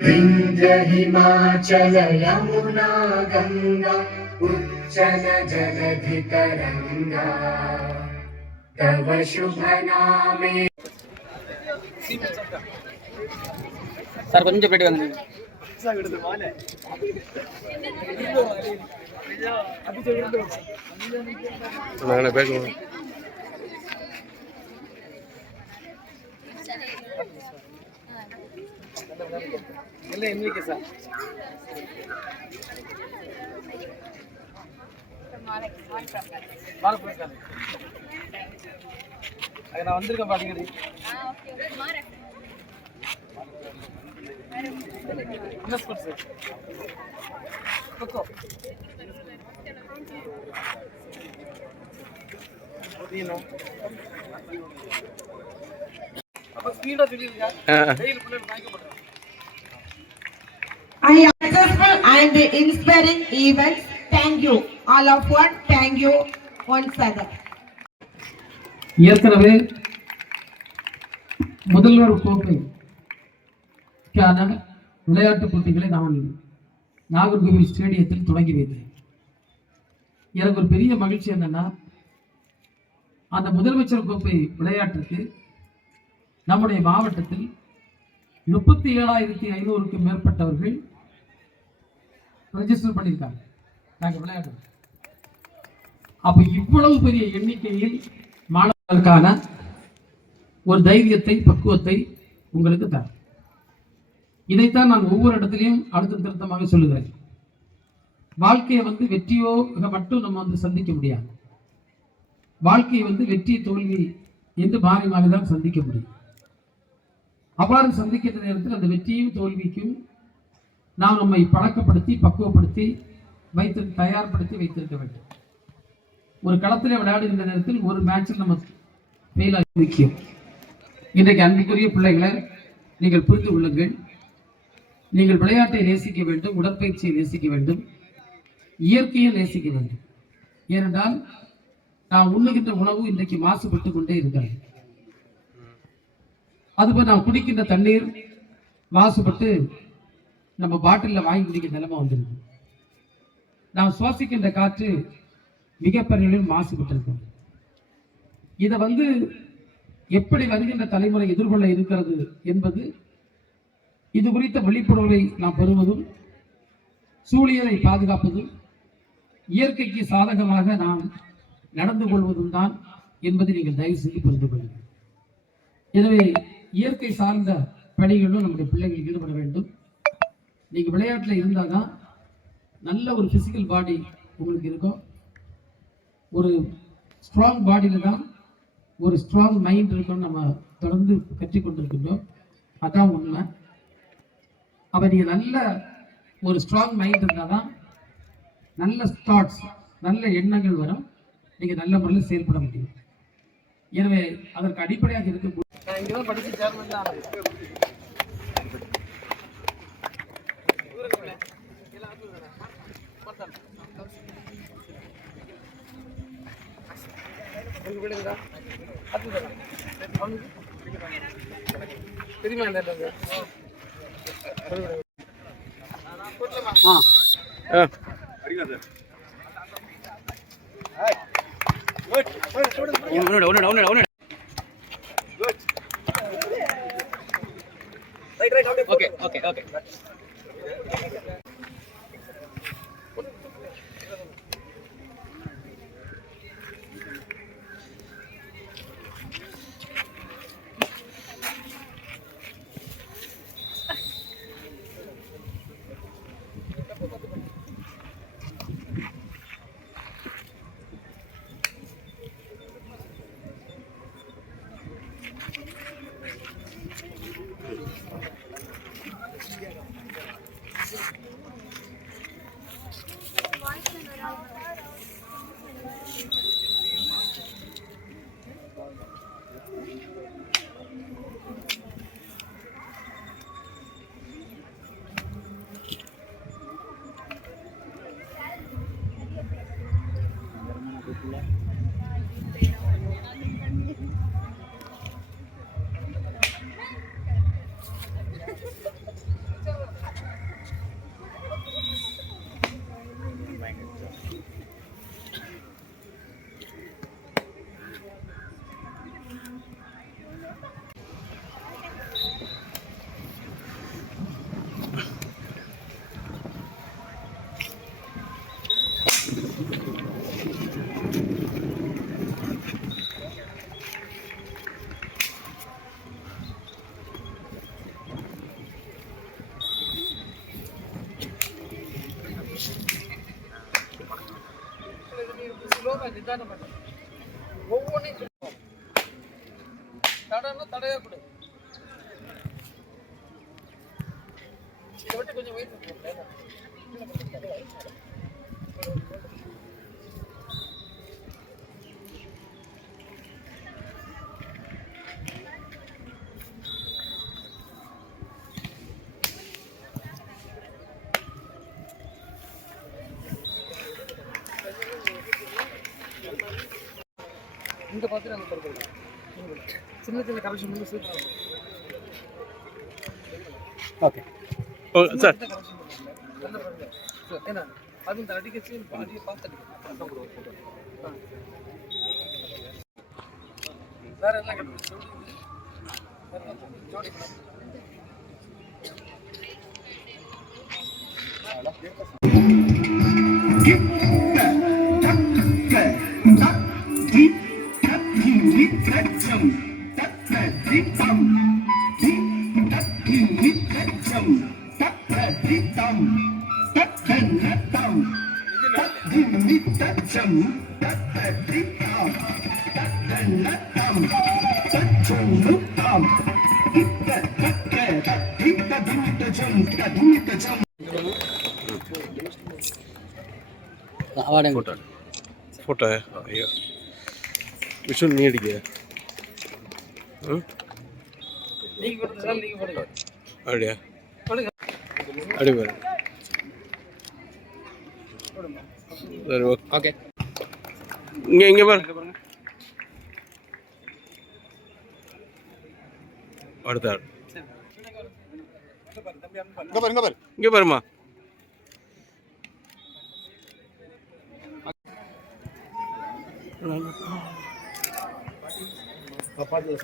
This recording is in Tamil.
विंध्य हिमाचल यमुना गंगा उच्चल जलधि तरंगा तव शुभ नामे। सर கொஞ்சம் போயிட்டு வாங்க நானே பேசுவோம். இல்ல இன்னைக்கு சார் நான் வந்திருக்கேன் பாத்தீங்க. I am successful and inspiring events. Thank you all of one. Thank you once again. ஏற்கனவே முதல்வர் கோப்பைக்கான விளையாட்டுப் போட்டிகளை நான் நாகர்கோவில் ஸ்டேடியத்தில் தொடங்கி வைத்தேன். எனக்கு ஒரு பெரிய மகிழ்ச்சி என்னன்னா, அந்த முதலமைச்சர் கோப்பை விளையாட்டுக்கு நம்முடைய மாவட்டத்தில் 37,500க்கும் மேற்பட்டவர்கள் ரெஜிஸ்டர் பண்ணியிருக்காங்க. நாங்கள் விளையாட்டு அப்போ இவ்வளவு பெரிய எண்ணிக்கையில் மாணவர்களுக்கான ஒரு தைரியத்தை, பக்குவத்தை உங்களுக்கு தரும். இதைத்தான் நான் ஒவ்வொரு இடத்துலையும் அழுத்தம் திருத்தமாக சொல்லுகிறேன். வாழ்க்கையை வெற்றியோ மட்டும் நம்ம சந்திக்க முடியாது. வாழ்க்கையை வெற்றி தோல்வி என்று மாறி மாறிதான் சந்திக்க முடியும். அவ்வாறு சந்திக்கின்ற நேரத்தில் அந்த வெற்றியும் தோல்விக்கும் நாம் நம்மை பழக்கப்படுத்தி, பக்குவப்படுத்தி தயார்படுத்தி வைத்திருக்க வேண்டும். ஒரு களத்தில் விளையாடுகின்ற நேரத்தில் ஒரு மேட்சில் நம்ம ஃபெயில் ஆகி முக்கியம். இன்றைக்கு அன்புக்குரிய பிள்ளைகளை நீங்கள் புரிந்து கொள்ளுங்கள். நீங்கள் விளையாட்டை நேசிக்க வேண்டும், உடற்பயிற்சியை நேசிக்க வேண்டும், இயற்கையை நேசிக்க வேண்டும். ஏனென்றால் நான் உண்ணுகின்ற உணவு இன்றைக்கு மாசுபட்டு கொண்டே இருக்கிறது. அதுபோல் நான் குடிக்கின்ற தண்ணீர் மாசுபட்டு நம்ம பாட்டிலில் வாங்கி குடிக்கிற நிலைமை வந்துருக்கு. நாம் சுவாசிக்கின்ற காற்று மிகப்பெரிய மாசுபட்டிருக்கும். இதை எப்படி வருகின்ற தலைமுறை எதிர்கொள்ள இருக்கிறது என்பது, இது குறித்த விழிப்புணர்வை நாம் பெறுவதும், சூழியலை பாதுகாப்பதும், இயற்கைக்கு சாதகமாக நாம் நடந்து கொள்வதும் தான் என்பதை நீங்கள் தயவு செய்து புரிந்து கொள்ளுங்கள். எனவே இயற்கை சார்ந்த பணிகளும் நம்முடைய பிள்ளைகள் ஈடுபட வேண்டும். நீங்கள் விளையாட்டில் இருந்தால் தான் நல்ல ஒரு பிசிக்கல் பாடி உங்களுக்கு இருக்கும். ஒரு ஸ்ட்ராங் பாடியில் தான் ஒரு ஸ்ட்ராங் மைண்ட் இருக்கும். நம்ம தொடர்ந்து கற்றுக்கொண்டிருக்கின்றோம். அதான் உண்மை. அப்போ நீங்கள் நல்ல ஒரு ஸ்ட்ராங் மைண்ட் இருந்தால் தான் நல்ல தாட்ஸ், நல்ல எண்ணங்கள் வரும். நீங்கள் நல்ல முறையில் செயல்பட முடியும். எனவே அதற்கு அடிப்படையாக இருக்கக்கூடிய படிச்சு சேர்மன் தான். தெரியுமா Okay, okay, okay. ஒவ்வொன்றையும் தடவை தடையா கொடு. இதை விட்டு கொஞ்சம் வெயிட் பண்ணுங்க. இங்கே பார்த்து நாங்கள் கொடுக்கலாம். சின்ன சின்ன கரெக்ஷன் பண்ணி சூப்பராக ஓகே ஓ சார் ஏன்னா அது இந்த அடிக்கச்சு பாடியை பார்த்து வேற எல்லாம் கிடையாது. ஜோடி ஃபோட்டோ ஃபோட்டோ ஐயோ விஷுவல் நீ அடிக்க நீங்கள் கொடுத்தா நீங்கள் போடுங்க. அப்படியா கொடுங்க அப்படி பாரு சரி ஓகே ஓகே இங்கே பாரு அடுத்த ஆள் இங்கே பாருமா பாட்டு